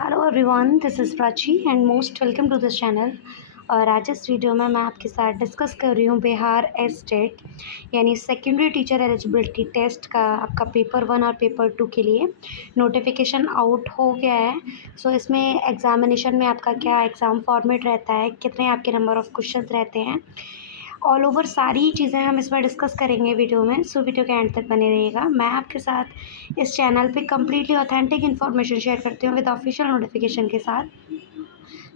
Hello everyone, this is Prachi and most welcome to this channel. और आज इस video में मैं आपके साथ डिस्कस कर रही हूँ बिहार एस्टेट यानी सेकेंडरी टीचर एलिजिबिलिटी टेस्ट का आपका पेपर 1 और पेपर 2 के लिए नोटिफिकेशन आउट हो गया है। सो इसमें एग्जामिनेशन में आपका क्या एग्ज़ाम फॉर्मेट रहता है, कितने आपके नंबर ऑफ़ क्वेश्चन रहते हैं, ऑल ओवर सारी चीज़ें हम इसमें डिस्कस करेंगे वीडियो में। सो वीडियो के एंड तक बने रहिएगा। मैं आपके साथ इस चैनल पे कम्प्लीटली ऑथेंटिक इन्फॉर्मेशन शेयर करती हूँ विद ऑफिशियल नोटिफिकेशन के साथ।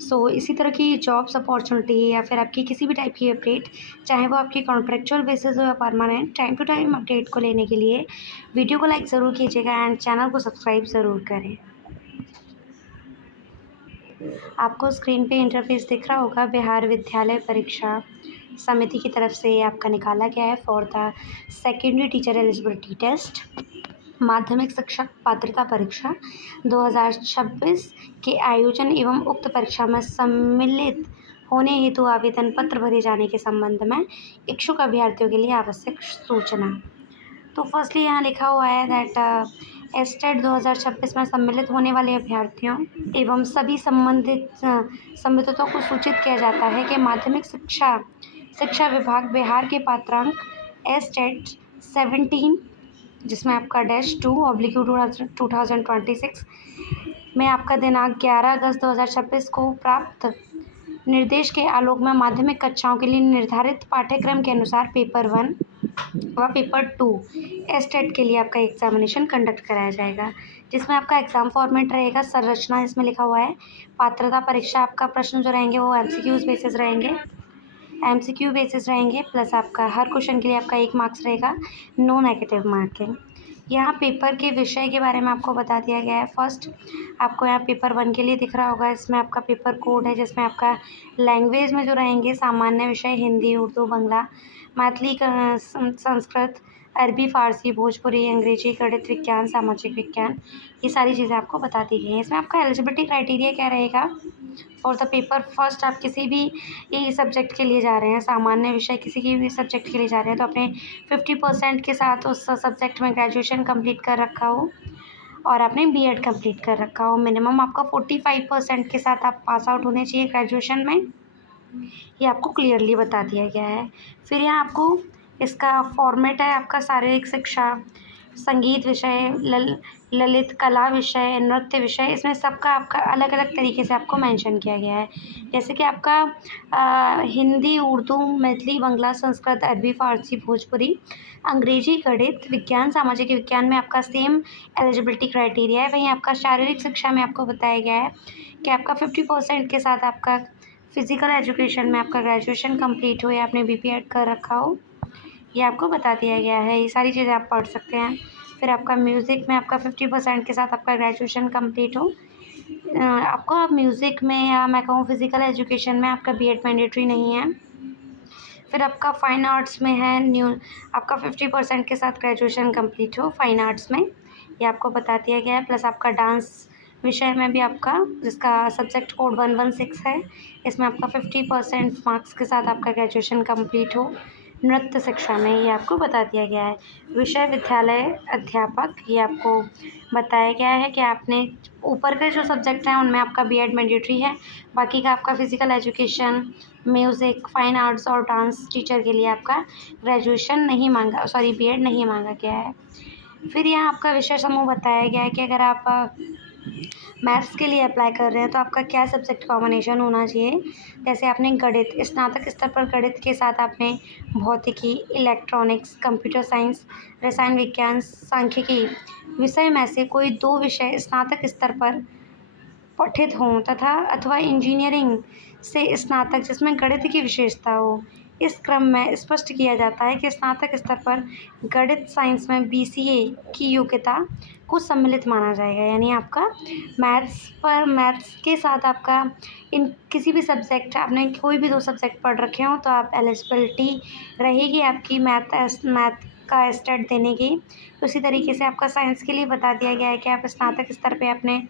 सो इसी तरह की जॉब्स अपॉर्चुनिटी या फिर आपकी किसी भी टाइप की अपडेट, चाहे वो आपकी कॉन्ट्रेक्चुअल बेसिस हो या permanent, time to time update को लेने के लिए वीडियो को लाइक ज़रूर कीजिएगा एंड चैनल को सब्सक्राइब ज़रूर करें। आपको स्क्रीन पे इंटरफेस दिख रहा होगा, बिहार विद्यालय परीक्षा समिति की तरफ से आपका निकाला गया है for the secondary teacher eligibility test माध्यमिक शिक्षक पात्रता परीक्षा 2026 के आयोजन एवं उक्त परीक्षा में सम्मिलित होने हेतु आवेदन पत्र भरे जाने के संबंध में इच्छुक अभ्यर्थियों के लिए आवश्यक सूचना। तो फर्स्टली यहाँ लिखा हुआ है दैट एस्टेट 2026 में सम्मिलित होने वाले अभ्यर्थियों एवं सभी संबंधितों को सूचित किया जाता है कि माध्यमिक शिक्षा विभाग बिहार के पात्रांक एस्टेट 17 जिसमें आपका -2/2026 में आपका दिनांक 11 अगस्त 2026 को प्राप्त निर्देश के आलोक में माध्यमिक कक्षाओं के लिए निर्धारित पाठ्यक्रम के अनुसार पेपर 1 व पेपर 2 एस्टेट के लिए आपका एग्जामिनेशन कंडक्ट कराया जाएगा, जिसमें आपका एग्ज़ाम फॉर्मेट रहेगा। संरचना इसमें लिखा हुआ है। पात्रता परीक्षा आपका प्रश्न जो रहेंगे वो एमसीक्यू बेसिस रहेंगे प्लस आपका हर क्वेश्चन के लिए आपका 1 मार्क्स रहेगा, नो नेगेटिव मार्किंग। यहाँ पेपर के विषय के बारे में आपको बता दिया गया है। फर्स्ट आपको यहाँ पेपर 1 के लिए दिख रहा होगा, इसमें आपका पेपर कोड है जिसमें आपका लैंग्वेज में जो रहेंगे सामान्य विषय हिंदी, उर्दू, बंगला, मैथिली, संस्कृत, अरबी, फ़ारसी, भोजपुरी, अंग्रेजी, गणित, विज्ञान, सामाजिक विज्ञान, ये सारी चीज़ें आपको बता दी गई हैं। इसमें आपका एलिजिबिलिटी क्राइटेरिया क्या रहेगा फॉर द पेपर फर्स्ट। आप किसी भी सब्जेक्ट के लिए जा रहे हैं, सामान्य विषय किसी भी सब्जेक्ट के लिए जा रहे हैं, तो अपने 50% के साथ उस सब्जेक्ट में ग्रेजुएशन कंप्लीट कर रखा हो और आपने बीएड कंप्लीट कर रखा हो। मिनिमम आपका 45% के साथ आप पास आउट होने चाहिए ग्रेजुएशन में, ये आपको क्लियरली बता दिया गया है। फिर यहाँ आपको इसका फॉर्मेट है आपका शारीरिक शिक्षा, संगीत विषय, ललित कला विषय, नृत्य विषय, इसमें सबका आपका अलग अलग तरीके से आपको मेंशन किया गया है। जैसे कि आपका हिंदी, उर्दू, मैथिली, बंगला, संस्कृत, अरबी, फ़ारसी, भोजपुरी, अंग्रेजी, गणित, विज्ञान, सामाजिक विज्ञान में आपका सेम एलिजिबिलिटी क्राइटेरिया है। वहीं आपका शारीरिक शिक्षा में आपको बताया गया है कि आपका 50% के साथ आपका फ़िज़िकल एजुकेशन में आपका ग्रेजुएशन कंप्लीट हो या आपने बीपीएड कर रखा हो, ये आपको बता दिया गया है। ये सारी चीज़ें आप पढ़ सकते हैं। फिर आपका म्यूज़िक में आपका 50% के साथ आपका ग्रेजुएशन कंप्लीट हो। आपको आप म्यूज़िक में या मैं कहूँ फ़िज़िकल एजुकेशन में आपका बीएड मैंडेटरी नहीं है। फिर आपका फ़ाइन आर्ट्स में है आपका 50% के साथ ग्रेजुएशन कंप्लीट हो फ़ाइन आर्ट्स में, ये आपको बता दिया गया है। प्लस आपका डांस विषय में भी आपका जिसका सब्जेक्ट कोड 116 है, इसमें आपका 50% मार्क्स के साथ आपका ग्रेजुएशन कंप्लीट हो। नृत्य शिक्षा में ये आपको बता दिया गया है। विषय विद्यालय अध्यापक, ये आपको बताया गया है कि आपने ऊपर के जो सब्जेक्ट हैं उनमें आपका बीएड मैंडेटरी है, बाकी का आपका physical education, music, fine arts और डांस टीचर के लिए आपका ग्रेजुएशन नहीं मांगा, सॉरी बीएड नहीं मांगा गया है। फिर यहाँ आपका विषय समूह बताया गया है कि अगर आप मैथ्स के लिए अप्लाई कर रहे हैं तो आपका क्या सब्जेक्ट कॉम्बिनेशन होना चाहिए। जैसे आपने गणित, स्नातक स्तर पर गणित के साथ आपने भौतिकी, इलेक्ट्रॉनिक्स, कंप्यूटर साइंस, रसायन विज्ञान, सांख्यिकी विषय में से कोई 2 विषय स्नातक स्तर पर पठित हों तथा अथवा इंजीनियरिंग से स्नातक जिसमें गणित की विशेषता हो। इस क्रम में स्पष्ट किया जाता है कि स्नातक स्तर पर गणित साइंस में बीसीए की योग्यता को सम्मिलित माना जाएगा। यानी आपका मैथ्स के साथ आपका इन किसी भी सब्जेक्ट आपने कोई भी 2 सब्जेक्ट पढ़ रखे हों तो आप एलिजिबिलिटी रहेगी आपकी मैथ का एस्टेट देने की। उसी तरीके से आपका साइंस के लिए बता दिया गया है कि आप स्नातक स्तर पे अपने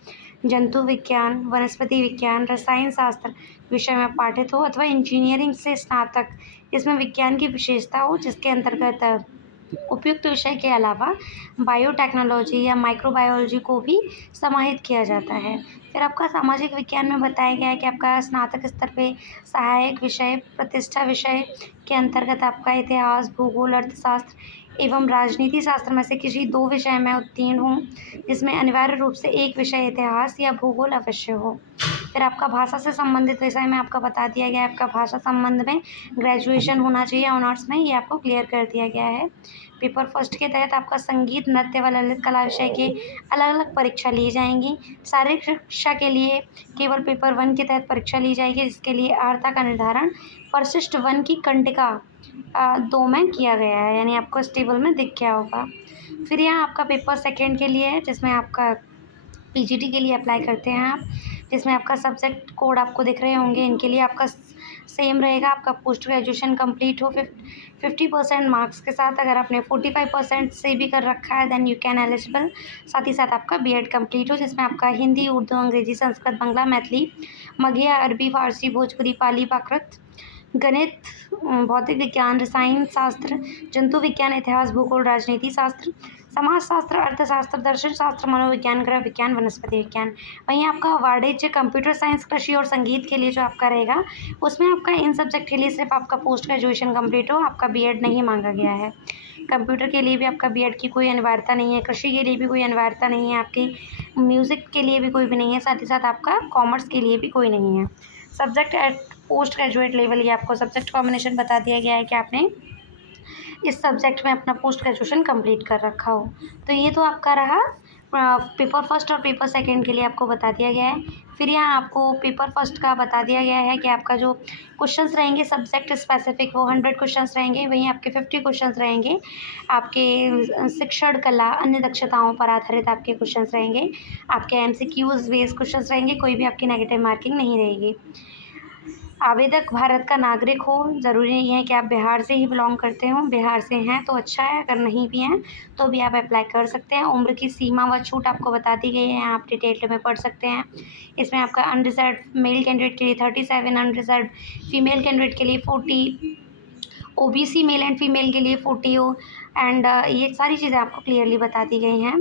जंतु विज्ञान, वनस्पति विज्ञान, रसायन शास्त्र विषय में पाठित हो अथवा इंजीनियरिंग से स्नातक जिसमें विज्ञान की विशेषता हो, जिसके अंतर्गत उपयुक्त विषय के अलावा बायोटेक्नोलॉजी या माइक्रोबायोलॉजी को भी समाहित किया जाता है। फिर आपका सामाजिक विज्ञान में बताया गया है कि आपका स्नातक स्तर पे सहायक विषय, प्रतिष्ठा विषय के अंतर्गत आपका इतिहास, भूगोल, अर्थशास्त्र एवं राजनीति शास्त्र में से किसी 2 विषय में उत्तीर्ण हूँ, जिसमें अनिवार्य रूप से एक विषय इतिहास या भूगोल अवश्य हो। फिर आपका भाषा से संबंधित विषय में आपका बता दिया गया है, आपका भाषा संबंध में ग्रेजुएशन होना चाहिए ऑनर्स में, ये आपको क्लियर कर दिया गया है। पेपर फर्स्ट के तहत आपका संगीत, नृत्य व ललित कला विषय की अलग-अलग परीक्षा ली जाएँगी। शारीरिक शिक्षा के लिए केवल पेपर 1 के तहत परीक्षा ली जाएगी, जिसके लिए अर्हता का निर्धारण परिशिष्ट 1 की कंडिका 2 में किया गया है, यानी आपको इस टेबल में दिख गया होगा। फिर यहाँ आपका पेपर सेकंड के लिए है, जिसमें आपका पीजीटी के लिए अप्लाई करते हैं आप, जिसमें आपका सब्जेक्ट कोड आपको दिख रहे होंगे। इनके लिए आपका सेम रहेगा, आपका पोस्ट ग्रेजुएशन कंप्लीट हो 50% मार्क्स के साथ। अगर आपने 45% से भी कर रखा है देन यू कैन एलिजिबल। साथ ही साथ आपका बीएड कंप्लीट हो, जिसमें आपका हिंदी, उर्दू, अंग्रेजी, संस्कृत, बांग्ला, मैथिली, मगहिया, अरबी, फारसी, भोजपुरी, पाली, प्राकृत, गणित, भौतिक विज्ञान, रसायन शास्त्र, जंतु विज्ञान, इतिहास, भूगोल, राजनीति शास्त्र, समाजशास्त्र, अर्थशास्त्र, दर्शन शास्त्र, मनोविज्ञान, गृह विज्ञान, वनस्पति विज्ञान। वहीं आपका वाणिज्य, कंप्यूटर साइंस, कृषि और संगीत के लिए जो आपका रहेगा, उसमें आपका इन सब्जेक्ट के लिए सिर्फ आपका पोस्ट ग्रेजुएशन कंप्लीट हो, आपका बीएड नहीं मांगा गया है। कंप्यूटर के लिए भी आपका बीएड की कोई अनिवार्यता नहीं है, कृषि के लिए भी कोई अनिवार्यता नहीं है, आपकी म्यूज़िक के लिए भी कोई भी नहीं है, साथ ही साथ आपका कॉमर्स के लिए भी कोई नहीं है। Subject at post graduate level, ये आपको सब्जेक्ट कॉम्बिनेशन बता दिया गया है कि आपने इस सब्जेक्ट में अपना पोस्ट ग्रेजुएशन कंप्लीट कर रखा हो। तो ये तो आपका रहा पेपर फर्स्ट और पेपर सेकंड के लिए आपको बता दिया गया है। फिर यहाँ आपको पेपर फर्स्ट का बता दिया गया है कि आपका जो क्वेश्चंस रहेंगे सब्जेक्ट स्पेसिफिक, वो 100 क्वेश्चंस रहेंगे। वहीं आपके 50 क्वेश्चंस रहेंगे आपके शिक्षण कला, अन्य दक्षताओं पर आधारित आपके क्वेश्चंस रहेंगे। आपके एमसीक्यूज बेस्ड क्वेश्चंस रहेंगे, कोई भी आपकी नेगेटिव मार्किंग नहीं रहेगी। आवेदक भारत का नागरिक हो, ज़रूरी नहीं है कि आप बिहार से ही बिलोंग करते हो। बिहार से हैं तो अच्छा है, अगर नहीं भी हैं तो भी आप अप्लाई कर सकते हैं। उम्र की सीमा व छूट आपको बता दी गई है, आप डिटेल में पढ़ सकते हैं। इसमें आपका अनरिजर्व मेल कैंडिडेट के लिए 37, अनरिजर्व फीमेल कैंडिडेट के लिए 40, ओबीसी मेल एंड फीमेल के लिए 40 हो एंड ये सारी चीज़ें आपको क्लियरली बता दी गई हैं।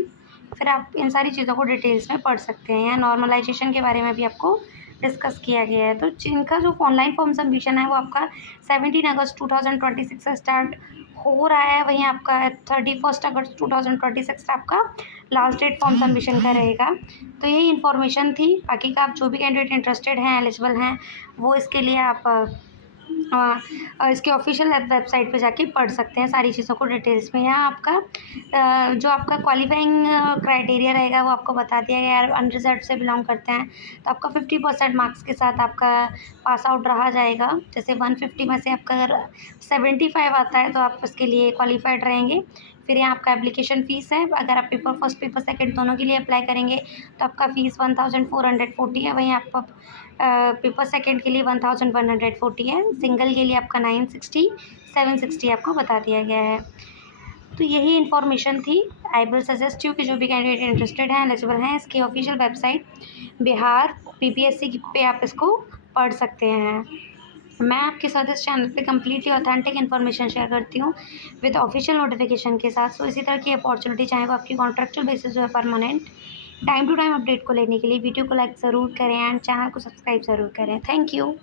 फिर आप इन सारी चीज़ों को डिटेल्स में पढ़ सकते हैं। यहाँ नॉर्मलाइजेशन के बारे में भी आपको डिस्कस किया गया है। तो जिनका जो ऑनलाइन फॉर्म सबमिशन है वो आपका 17 अगस्त 2026 से स्टार्ट हो रहा है। वहीं आपका 31 अगस्त 2026 आपका लास्ट डेट फॉर्म सबमिशन का रहेगा। तो यही इन्फॉर्मेशन थी। बाकी का आप जो भी कैंडिडेट इंटरेस्टेड हैं, एलिजिबल हैं, वो इसके लिए आप इसके ऑफिशियल वेबसाइट पे जाके पढ़ सकते हैं सारी चीज़ों को डिटेल्स में। यहाँ आपका जो आपका क्वालिफाइंग क्राइटेरिया रहेगा वो आपको बता दिया गया है। अनरिजर्व से बिलोंग करते हैं तो आपका 50% मार्क्स के साथ आपका पास आउट रहा जाएगा। जैसे 150 में से आपका अगर 75 आता है तो आप उसके लिए क्वालिफाइड रहेंगे। फिर यहाँ आपका एप्लीकेशन फ़ीस है। अगर आप पेपर फर्स्ट पेपर सेकंड दोनों के लिए अप्लाई करेंगे तो आपका फ़ीस 1440 है। वहीं आपका पेपर सेकंड के लिए 1140 है। सिंगल के लिए आपका 960, 760 आपको बता दिया गया है। तो यही इन्फॉर्मेशन थी। आई विल सजेस्ट यू कि जो भी कैंडिडेट इंटरेस्टेड हैं, एलिजिबल हैं, इसकी ऑफिशियल वेबसाइट बिहार पीपीएससी पे आप इसको पढ़ सकते हैं। मैं आपके साथ इस चैनल पे कम्प्लीटली ऑथेंटिक इन्फॉर्मेशन शेयर करती हूँ विद ऑफिशियल नोटिफिकेशन के साथ। सो इसी तरह की अपॉर्चुनिटी, चाहे वो आपकी कॉन्ट्रेक्चुअल बेसिस हो, permanent, time to time update को लेने के लिए वीडियो को लाइक ज़रूर करें एंड चैनल को सब्सक्राइब ज़रूर करें। Thank you.